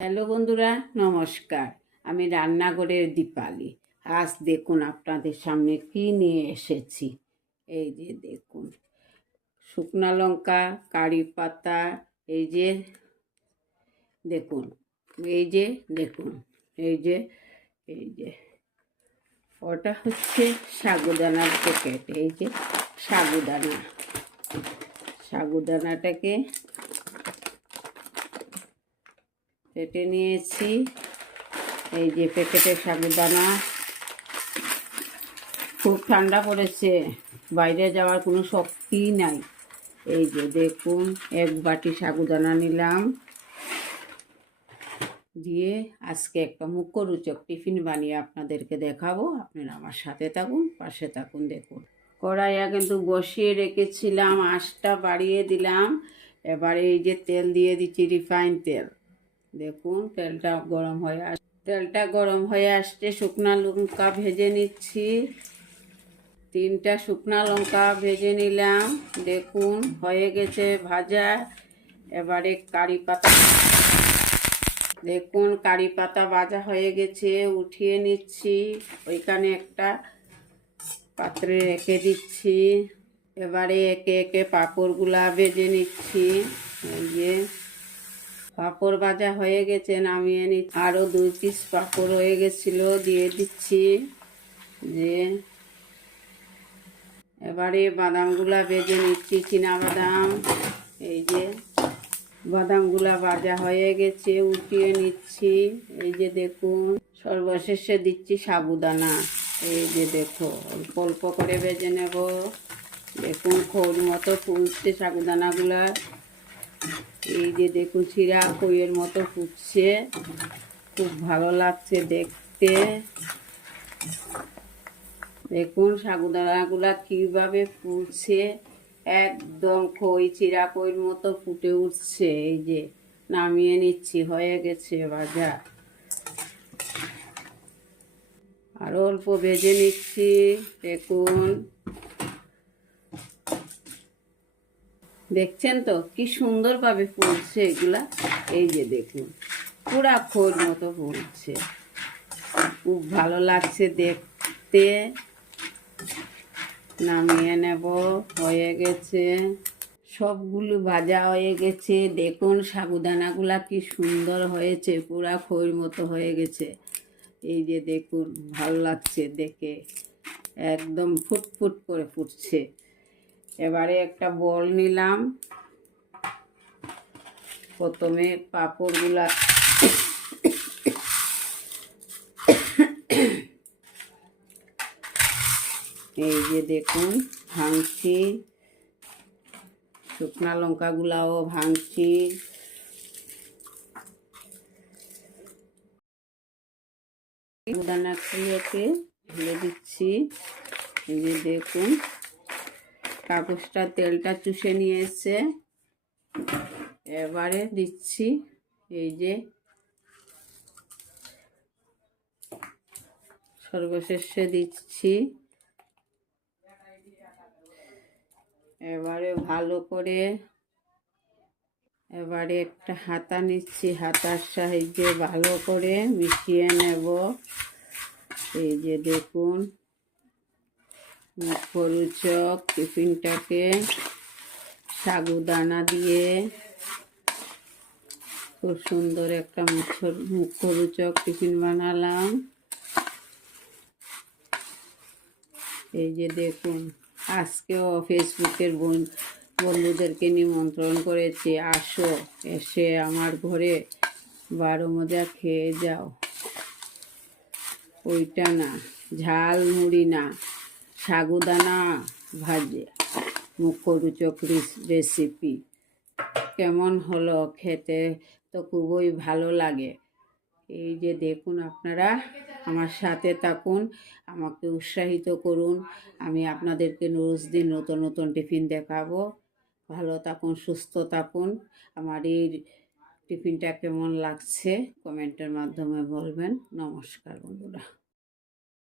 Hello বন্ধুরা, নমস্কার। আমি রান্নাঘরের দীপালি। আজ দেখুন আপনাদের সামনে কি নিয়ে এসেছি। এই যে দেখুন, শুকনা লঙ্কা, কারি পাতা, এই যে দেখুন, এই যে দেখুন, এই যে এই যে। ওটা হচ্ছে সাগুদানার প্যাকেট এই যে সাগুদানা। সাগুদানাটাকে কেটে নিয়েছি। এই যে প্যাকেটের সাগুদানা খুব ঠান্ডা পড়েছে। বাইরে যাওয়ার কোনো শক্তি নাই। এই যে দেখুন, এক বাটি সাগুদানা নিলাম। দিয়ে আজকে একটা মুখরোচক টিফিন বানিয়ে আপনাদেরকে দেখাবো। আপনারা আমার সাথে থাকুন, পাশে থাকুন, দেখুন। কড়াইয়া কিন্তু বসিয়ে রেখেছিলাম আঁশটা বাড়িয়ে দিলাম। এবারে এই যে তেল দিয়ে দিচ্ছি রিফাইন তেল। দেখুন, তেলটা গরম হয়ে আস, তেলটা গরম হয়ে আসছে, শুকনা লঙ্কা ভেজে নিচ্ছি। তিনটা শুকনা লঙ্কা ভেজে নিলাম, দেখুন, হয়ে গেছে ভাজা। এবারে কারি পাতা, দেখুন, কারি পাতা ভাজা হয়ে গেছে, উঠিয়ে নিচ্ছি। ওইখানে একটা পাত্রে রেখে দিচ্ছি। এবারে একে একে পাঁপড়গুলা ভেজে নিচ্ছি যে পাঁপড় ভাজা হয়ে গেছে, নামিয়ে নি। আরও দুই পিস পাঁপড় হয়ে গেছিল, দিয়ে দিচ্ছি। যে এবারে বাদামগুলা ভেজে নিচ্ছি, চীনা বাদাম। এই যে বাদামগুলা ভাজা হয়ে গেছে, উঠিয়ে নিচ্ছি। এই যে দেখুন, সর্বশেষে দিচ্ছি সাবুদানা। এই যে দেখো, অল্প অল্প করে ভেজে নেব। দেখুন খোর মতো ফুলছে সাবুদানাগুলা। এই যে দেখুন চিরা কইয়ের মতো ফুটছে। খুব ভালো লাগছে দেখতে। দেখুন সাগুদানাগুলা কীভাবে ফুটছে। একদম খই চিরা কইর মতো ফুটে উঠছে। এই যে নামিয়ে নিচ্ছি, হয়ে গেছে ভাজা আরও অল্প ভেজে নিচ্ছি, দেখুন। দেখছেন তো? কি সুন্দরভাবে ফুলছে এগুলা। এই যে দেখুন, পুরা খোর মতো ফুলছে। খুব ভালো লাগছে দেখতে। নামিয়ে নেব, হয়ে গেছে। সবগুলো ভাজা হয়ে গেছে। দেখুন সাবুদানাগুলা কি সুন্দর হয়েছে, পুরা খইর মতো হয়ে গেছে। এই যে দেখুন, ভালো লাগছে দেখে। একদম ফুটফুট করে ফুটছে। এবারে একটা বল নিলাম। প্রথমে পাঁপড়গুলা এই যে দেখুন, ভাঙছি। শুকনা লঙ্কাগুলাও ভাঙছি। দানাগুলোকে ঢেলে দিচ্ছি। এই যে দেখুন কাগজটা, তেলটা চুষে নিয়ে এসছে এবারে দিচ্ছি এই যে সর্বশেষে দিচ্ছি। এবারে ভালো করে এবারে একটা হাতা নিচ্ছি, হাতার সাহায্যে ভালো করে মিশিয়ে নেব। এই যে দেখুন মুখরুচক টিফিনটাকে সাগুদানা দিয়ে। খুব সুন্দর একটা মুখরুচক টিফিন বানালাম। এই যে দেখুন, আজকেও ফেসবুকের বন্ধুদেরকে নিমন্ত্রণ করেছি, আসো, এসে আমার ঘরে বারো মজা খেয়ে যাও। ওইটা না ঝাল মুড়ি না। সাগুদানা ভাজে। মুখরোচক রেসিপি। কেমন হলো খেতে? তো খুবই ভালো লাগে। এই যে দেখুন আপনারা, আমার সাথে থাকুন, আমাকে উৎসাহিত করুন। আমি আপনাদেরকে রোজ দিন নতুন নতুন টিফিন দেখাবো। ভালো থাকুন, সুস্থ থাকুন। আমার এই টিফিনটা কেমন লাগছে কমেন্টের মাধ্যমে বলবেন। নমস্কার বন্ধুরা।